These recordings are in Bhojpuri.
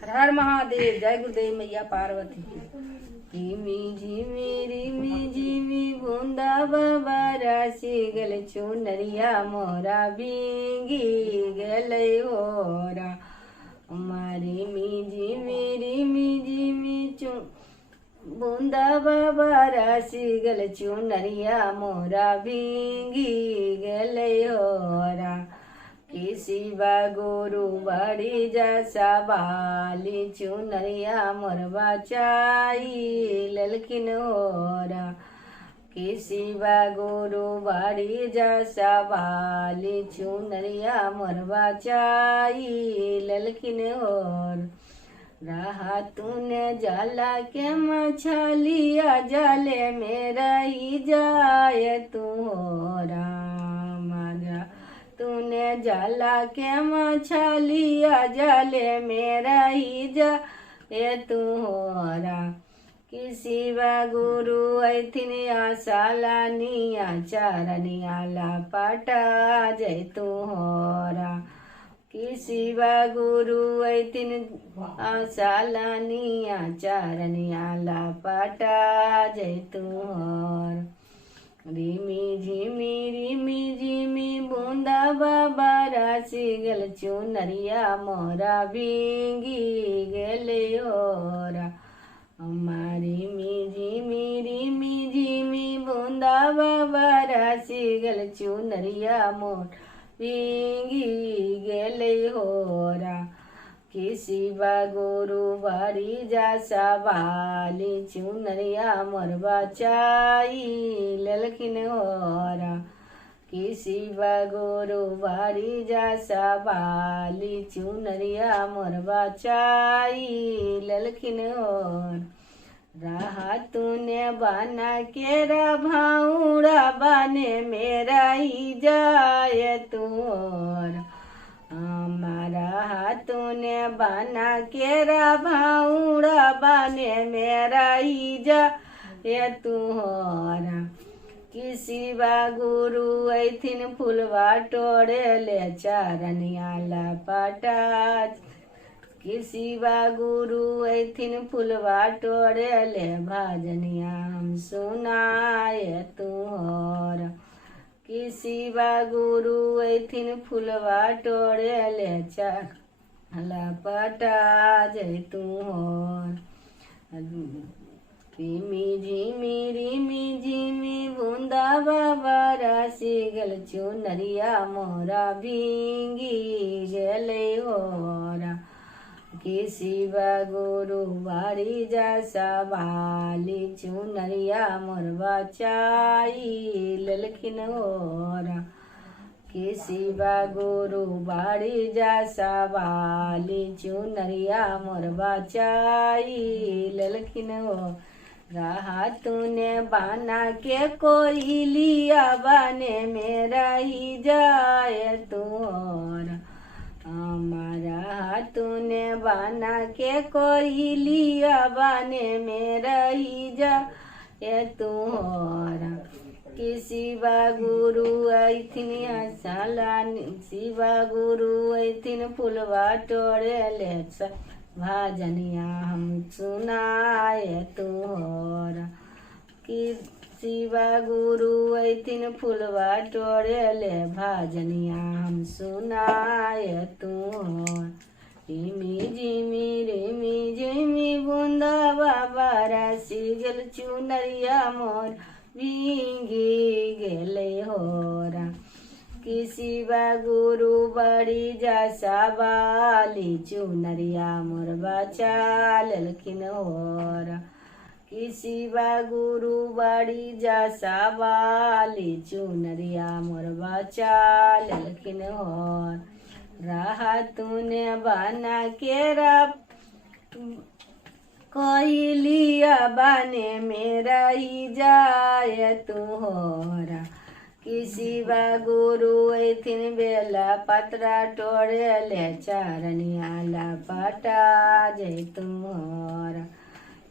हर हर महादेव। जय गुरुदेव मैया पार्वती की। झिमी झिमी रिमी झिमी बूंदा बाबा राशि गल चुनरिया मोरा भींगी गले होरा। रिमी झिमी चु बूंदा बाबा राशि गल चुनरिया मोरा भींगी गले होरा। किसी बा गुरु बड़ी जैसा बाली चुनरिया मोरबा चाई ललकिन होरा। किसी बा गुरु बड़ी जैसा बाली चुनरिया मोरबा चाई ललकिन होर। रहा तूने जाला के मछलिया जाले मेरा ही जाए तू होरा। तूने जाला के मछलिया जाले मेरा ही जा ये तू होरा। किसी बा गुरु ऐथिन आशाला निया चारनिया लापटा जय तू होरा। किसी बा गुरु ऐथिन आशाला निया चारनिया लापटा जय तू होर। रिमी झिमी बूंदा बाबा राशि गल चुनरिया मोरा भींगी गले होरा। रिमी झिमी बूंदा बाबा राशि गल चुनरिया मोर भींगी गले होरा। किसी बा गुरु बड़ी जैसा बाली चुनरिया मोरबा चाई ललकिन होरा। किसी बा गुरु बड़ी जैसा बाली चुनरिया मोरबा चाई ललकिन होर। रहा तूने बना के भाऊड़ा बने मेरा ही जाए तू होर। हमारा तूने बना के भाऊड़ा बने मेरा ही जा ये तू होरा। किसी बा गुरु ऐथिन फुलवा टोड़े ले चारनिया लापटा। किसी बा गुरु ऐथिन फुलवा टोड़े ले भाजनिया हम सुनाए तू होरा। किसी बा गुरु ऐथिन फुलवा टोड़े ले लापटा जय तू होर। रिमी झिमी बूंदा बाबा राशि गल चुनरिया मोरा भींगी गले होरा। किसी बा गुरु बारी जैसा बाली चुनरिया मोरबा चाई ललकिन होरा। किसी बा गुरु बारी जैसा बाली चुनरिया मोरबा चाई ललकिन हो। रहा तूने बना के कोई लिया बने मेरा ही जाए तू होरा। हमारा तूने बना के कोई लिया बने मेरा ही जा ये तू होरा। किसी बा गुरु ऐथिन आशाला शिवा गुरु ऐथिन फुलवा टोड़े ले भाजनिया हम सुनाए तू होरा। शिवा गुरु ऐथिन फुलवा टोड़े ले भाजनिया हम सुनाए तू होर। रिमी झिमी बूंदा बाबा राशि गल चुनरिया मोर भींगी गले होरा। किसी बा गुरु बड़ी जैसा बाली चुनरिया मोरबा चाल ललकिन होरा। किसी बा गुरु बड़ी जैसा बाली चुनरिया मोरबा चाल ललकिन होर। रहा तूने बना के कोई लिया बने मेरा ही जाए तू होरा। किसी बा गुरु ऐथिन बेला पत्रा टोड़े ले चारनिया लापटा जय तू होरा।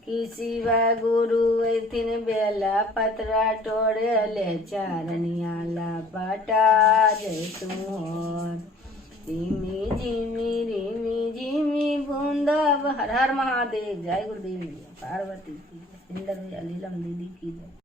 किसी बा गुरु ऐथिन बेला पत्रा टोड़े ले चारनिया लापटा जय तू होर। रिमी झिमी बूंदा। हर हर महादेव। जय गुरुदेव। पार्वती की जय। इंदर भैया लीलम दीदी की जय।